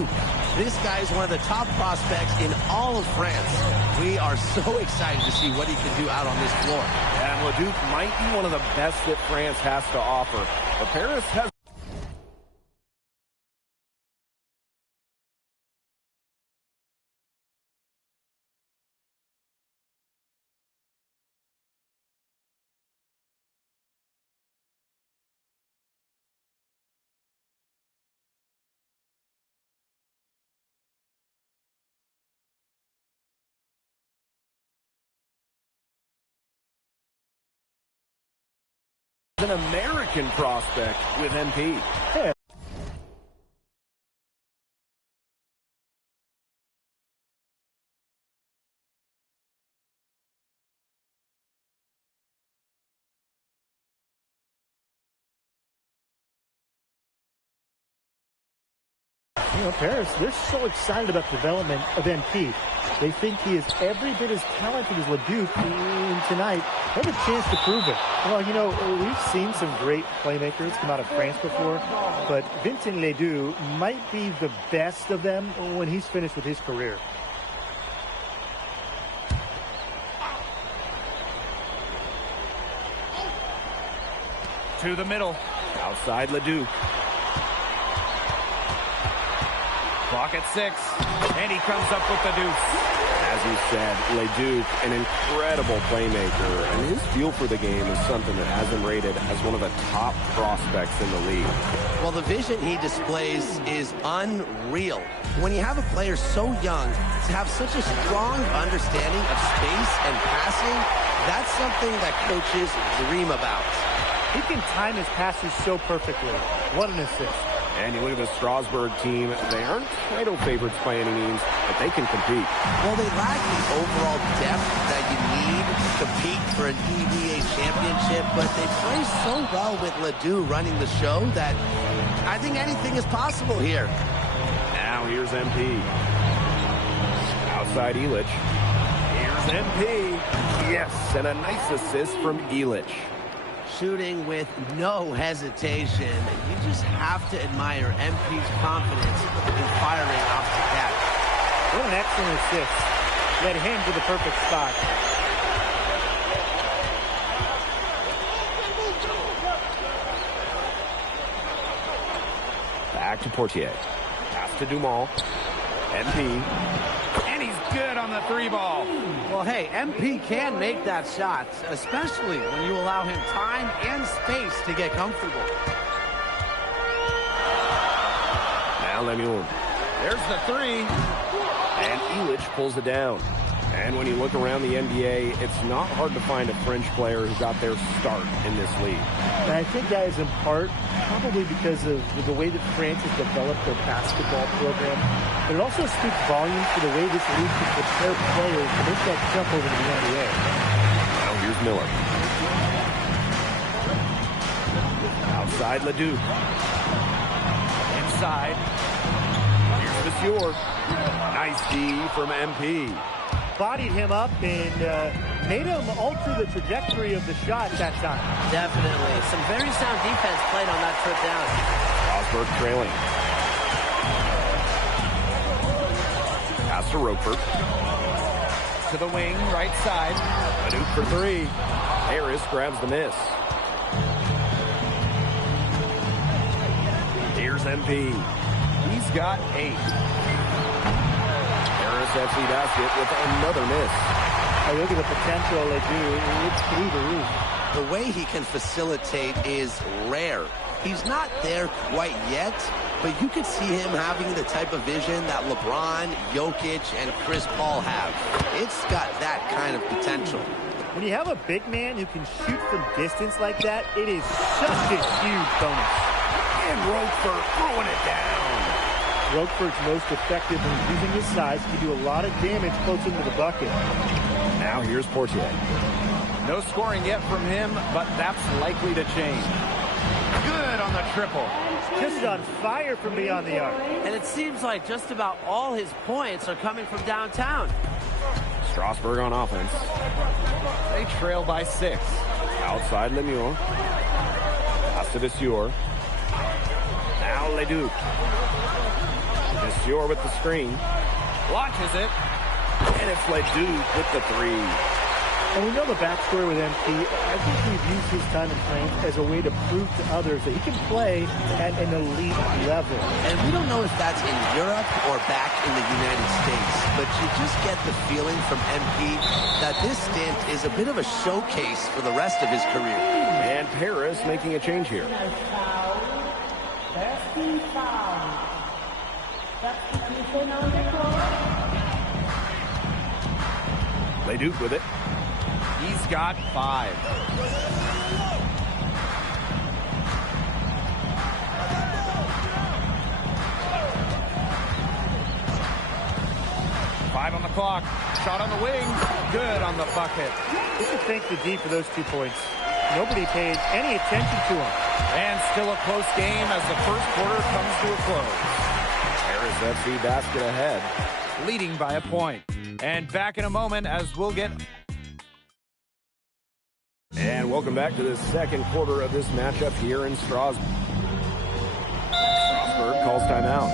Leduc. This guy is one of the top prospects in all of France. We are so excited to see what he can do out on this floor. And Leduc might be one of the best that France has to offer. But Paris has an American prospect with MP. Yeah. You know, Paris, they're so excited about the development of MP. They think he is every bit as talented as Leduc, and tonight they have a chance to prove it. Well, you know, we've seen some great playmakers come out of France before, but Vincent Leduc might be the best of them when he's finished with his career. To the middle. Outside Leduc. Clock at 6, and he comes up with the deuce. As you said, Leduc, an incredible playmaker, and his feel for the game is something that has him rated as one of the top prospects in the league. Well, the vision he displays is unreal. When you have a player so young, to have such a strong understanding of space and passing, that's something that coaches dream about. He can time his passes so perfectly. What an assist. And you look at the Strasbourg team, they aren't title favorites by any means, but they can compete. Well, they lack the overall depth that you need to compete for an EVA championship, but they play so well with Ledoux running the show that I think anything is possible here. Now here's MP. Outside Illich. Here's MP. Yes, and a nice assist from Illich. Shooting with no hesitation. You just have to admire MP's confidence in firing off the cap. What an excellent assist. Led him to the perfect spot. Back to Portier. Pass to Dumont. MP. And he's good on the 3-ball. Well, hey, MP can make that shot, especially when you allow him time and space to get comfortable. Now Lemuel. There's the 3. And Illich pulls it down. And when you look around the NBA, it's not hard to find a French player who got their start in this league. And I think that is in part probably because of the way that France has developed their basketball program. But it also speaks volumes for the way this league can prepare players to make that jump over to the NBA. Now here's Miller. Outside Ledoux. Inside. Here's Monsieur. Nice D from MP. Bodied him up and made him alter the trajectory of the shot that time. Definitely. Some very sound defense played on that trip down. Strasbourg trailing. Pass to Roquefort. To the wing, right side. Leduc for 3. Harris grabs the miss. Here's MP. He's got 8. FC basket with another miss. I look at the potential they do. It's through the roof. The way he can facilitate is rare. He's not there quite yet, but you could see him having the type of vision that LeBron, Jokic, and Chris Paul have. It's got that kind of potential. When you have a big man who can shoot from distance like that, it is such a huge bonus. And Roquefort throwing it down. Roquefort's most effective when using his size. He can do a lot of damage close into the bucket. Now here's Portier. No scoring yet from him, but that's likely to change. Good on the triple. Just on fire from beyond the arc. And it seems like just about all his points are coming from downtown. Strasbourg on offense. They trail by 6. Outside Lemuel. Pass to Monsieur. Now Leduc. Monsieur with the screen. Launches it. And it's Leduc with the three. And we know the backstory with MP. I think we've used his time in France as a way to prove to others that he can play at an elite level. And we don't know if that's in Europe or back in the United States, but you just get the feeling from MP that this stint is a bit of a showcase for the rest of his career. And Paris making a change here. Leduc with it. He's got 5. Five on the clock. Shot on the wing. Good on the bucket. You can thank the D for those 2 points. Nobody paid any attention to him. And still a close game as the first quarter comes to a close. Paris FC basket ahead. Leading by a point. And back in a moment as we'll get... And welcome back to the second quarter of this matchup here in Strasbourg. Strasbourg calls timeout.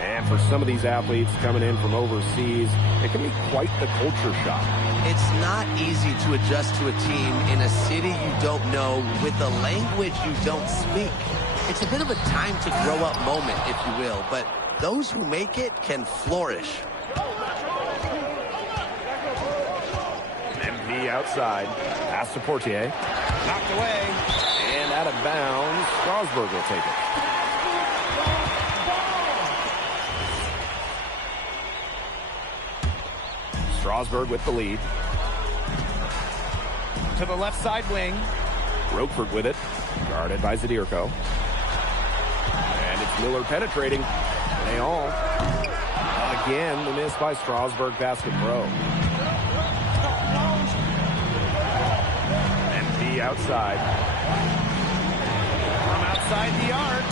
And for some of these athletes coming in from overseas, it can be quite the culture shock. It's not easy to adjust to a team in a city you don't know with a language you don't speak. It's a bit of a time to grow up moment, if you will, but those who make it can flourish. MP outside. Pass to Portier. Knocked away. And out of bounds, Strasbourg will take it. Strasbourg with the lead. To the left side wing. Roquefort with it. Guarded by Zadirko. And it's Miller penetrating. Leon. Again, the miss by Strasbourg Basket Pro. MP outside. From outside the arc.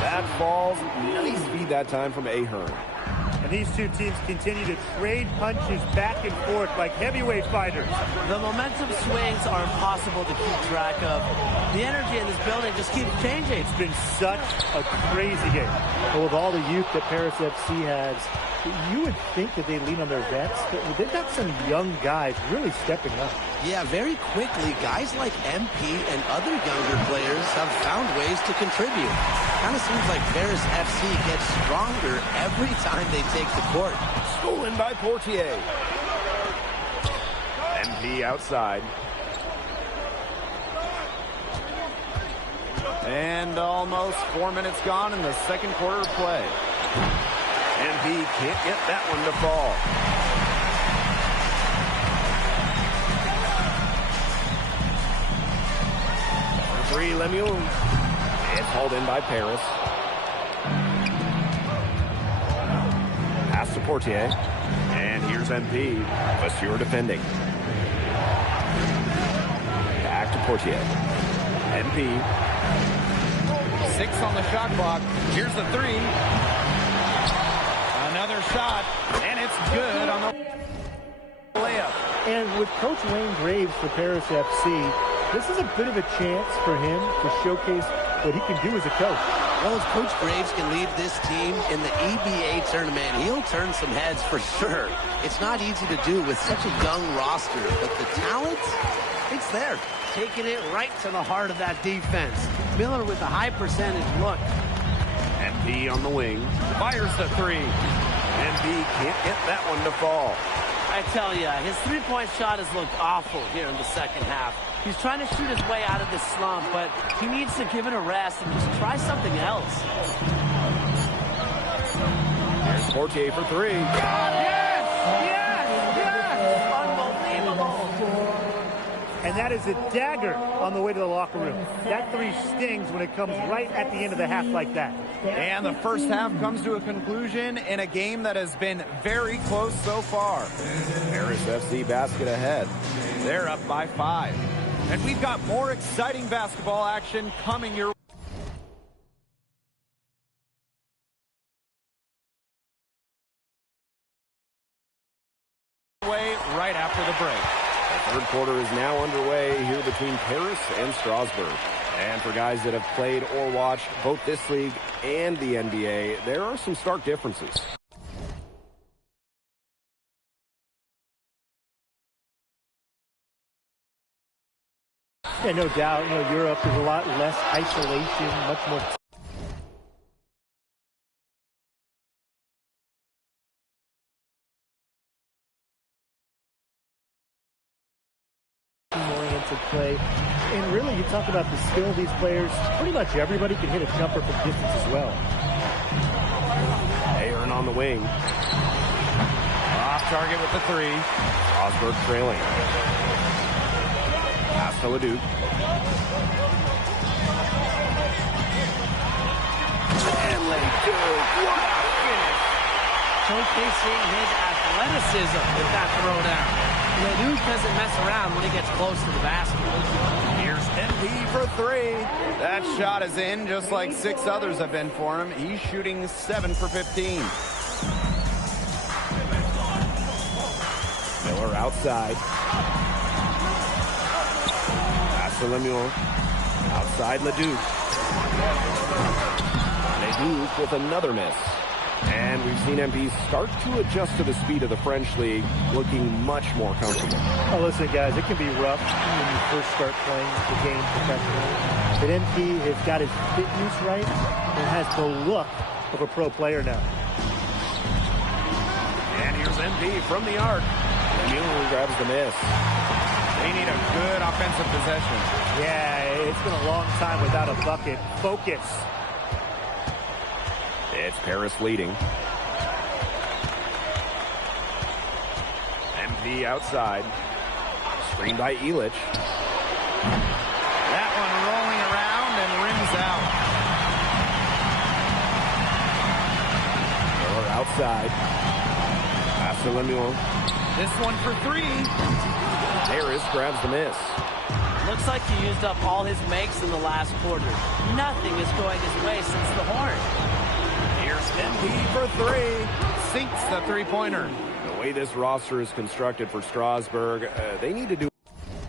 That falls. Nice feed that time from Ahern. And these 2 teams continue to trade punches back and forth like heavyweight fighters. The momentum swings are impossible to keep track of. The energy in this building just keeps changing. It's been such a crazy game. Well, with all the youth that Paris FC has, you would think that they lean on their vets, but they've got some young guys really stepping up. Yeah, very quickly, guys like MP and other younger players have found ways to contribute. Kind of seems like Paris FC gets stronger every time they take the court. Stolen by Portier. MP outside. And almost 4 minutes gone in the second quarter of play. MP can't get that one to fall. For 3, Lemieux. It's hauled in by Paris. Pass to Portier. And here's MP. Monsieur defending. Back to Portier. MP. 6 on the shot clock. Here's the 3. Another shot, and it's good on the layup. And with Coach Wayne Graves for Paris FC, this is a bit of a chance for him to showcase what he can do as a coach. Well, if Coach Graves can lead this team in the EBA tournament, he'll turn some heads for sure. It's not easy to do with such a young roster, but the talent, it's there. Taking it right to the heart of that defense. Miller with a high percentage look. MP on the wing. Fires the 3. MP can't get that one to fall. I tell you, his three-point shot has looked awful here in the second half. He's trying to shoot his way out of this slump, but he needs to give it a rest and just try something else. There's Portier for 3. Yes! Yes! Yes! Unbelievable! And that is a dagger on the way to the locker room. That 3 stings when it comes right at the end of the half like that. And the first half comes to a conclusion in a game that has been very close so far. Paris FC basket ahead. They're up by 5. And we've got more exciting basketball action coming your way right after the break. between Paris and Strasbourg. And for guys that have played or watched both this league and the NBA, there are some stark differences. Yeah, no doubt. You know, Europe is a lot less isolation, much more team-oriented play. And really, you talk about the skill of these players. Pretty much everybody can hit a jumper from distance as well. Aaron on the wing. Off target with the three. Strasbourg trailing. Pass to Leduc. And Leduc. What a finish. Showcasing his athleticism with that throwdown. Leduc doesn't mess around when he gets close to the basket. Here's MP for three. That shot is in, just like 6 others have been for him. He's shooting 7 for 15. Miller outside. Pass to Lemuel. Outside Leduc. Leduc with another miss. And we've seen MP start to adjust to the speed of the French league, looking much more comfortable. Oh, listen, guys, it can be rough when you first start playing the game professionally. But MP has got his fitness right and has the look of a pro player now. And here's MP from the arc. Lemuel grabs the miss. They need a good offensive possession. Yeah, it's been a long time without a bucket. Focus. It's Paris leading. MP outside. Screened by Elich. That one rolling around and rims out. Miller outside. Pass to Lemuel. This one for three. Harris grabs the miss. Looks like he used up all his makes in the last quarter. Nothing is going his way since the horn. Here's MP for three. Sinks the three-pointer. The way this roster is constructed for Strasbourg, they need to do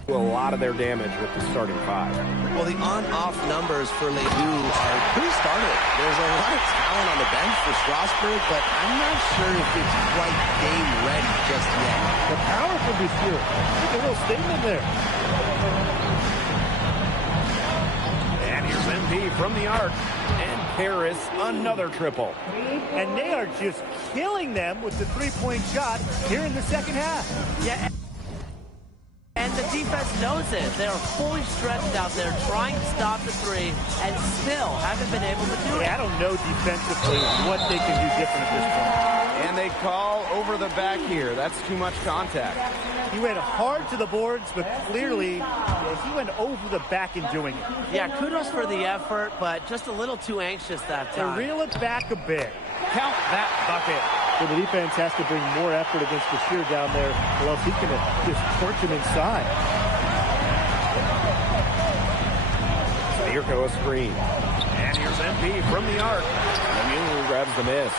a lot of their damage with the starting 5. Well, the on-off numbers for Ledoux are pretty startling. There's a lot of talent on the bench for Strasbourg, but I'm not sure if it's quite game ready just yet. The power can be pure. Make a little statement there. And here's MP from the arc. And Paris, another triple. And they are just killing them with the three-point shot here in the second half. Yeah. And the defense knows it. They're fully stretched out there trying to stop the three and still haven't been able to do it. Yeah, I don't know defensively what they can do different at this point. And they call over the back here. That's too much contact. He went hard to the boards, but clearly he went over the back in doing it. Yeah, kudos for the effort, but just a little too anxious that To time. reel it back a bit. Count that bucket. So the defense has to bring more effort against Bashir down there, or else he's going to just torch him inside. Mirko a screen. And here's MP from the arc. Lemuel grabs the miss.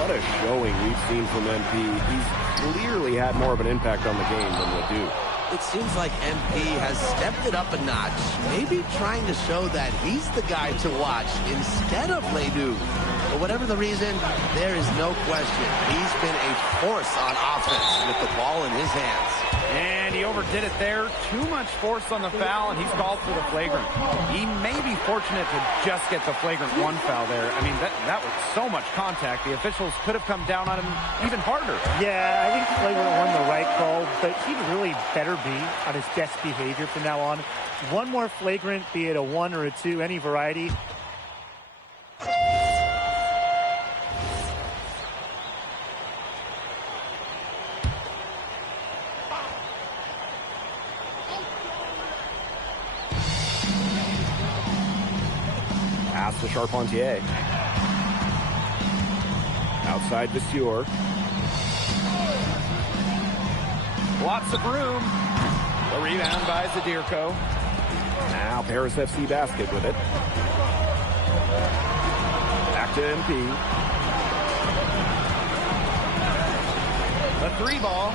What a showing we've seen from MP. He's clearly had more of an impact on the game than Ledoux. It seems like MP has stepped it up a notch, maybe trying to show that he's the guy to watch instead of Ledoux. But whatever the reason, there is no question he's been a force on offense with the ball in his hands. And he overdid it there. Too much force on the foul, and he's called for the flagrant. He may be fortunate to just get the flagrant 1 foul there. I mean, that was so much contact. The officials could have come down on him even harder. Yeah, I think flagrant won the right call, but he'd really better be on his best behavior from now on. One more flagrant, be it a 1 or a 2, any variety. Pass to Charpentier. Outside Vasseur. Lots of room. The rebound by Zadirko. Now Paris FC basket with it. Back to MP. The 3 ball.